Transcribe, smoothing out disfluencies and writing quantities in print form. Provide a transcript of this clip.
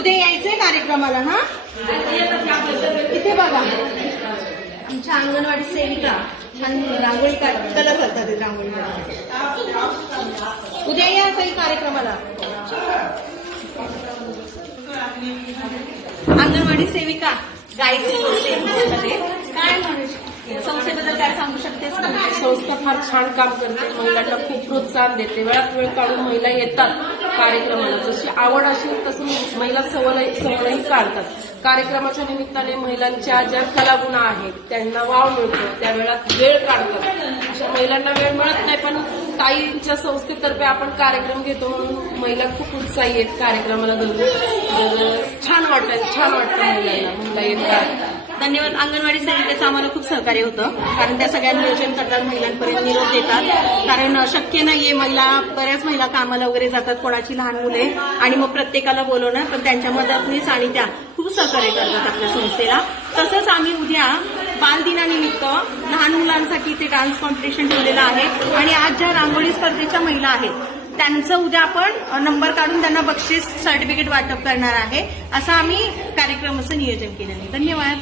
उद्या यायचंय कार्यक्रमाला. हा इथे बघा आमच्या अंगणवाडी सेविका छान रांगोळी कलर करतात रांगोळीमध्ये. उद्या या काही कार्यक्रमाला. अंगणवाडी सेविका गायत्री मध्ये काय म्हणू संस्थेबद्दल काय सांगू शकतेस? संस्था फार छान काम करते, महिलांना खूप प्रोत्साहन देते. वेळात वेळ काढून महिला येतात कार्यक्रमाला. जशी आवड असेल तसं महिला सवलही काढतात. कार्यक्रमाच्या निमित्ताने महिलांच्या ज्या कलागुण आहेत त्यांना वाव मिळतो, त्या वेळात वेळ काढतात. अशा महिलांना वेळ मिळत नाही, पण ताईंच्या संस्थेतर्फे आपण कार्यक्रम घेतो म्हणून महिला खूप उत्साही आहेत कार्यक्रमाला छान वाटतं महिला येतात. धन्यवाद. अंगणवाडी सेविकेचं आम्हाला खूप सहकार्य होतं, कारण त्या सगळ्या नियोजन करतात, महिलांपर्यंत निरोप देतात. कारण शक्य नाहीये, बऱ्याच महिला कामाला वगैरे जातात, कोणाची लहान मुले आणि मग प्रत्येकाला बोलवणं, पण त्यांच्या मदतनीस आणि त्या खूप सहकार्य करतात आपल्या संस्थेला. तसंच आम्ही उद्या बालदिनानिमित्त लहान मुलांसाठी ते डान्स कॉम्पिटिशन ठेवलेलं आहे आणि आज ज्या रांगोळी स्पर्धेच्या महिला आहेत त्यांचं उद्या आपण नंबर काढून त्यांना बक्षीस सर्टिफिकेट वाटप करणार आहे. असं आम्ही कार्यक्रमाचं नियोजन केलेलं आहे. धन्यवाद.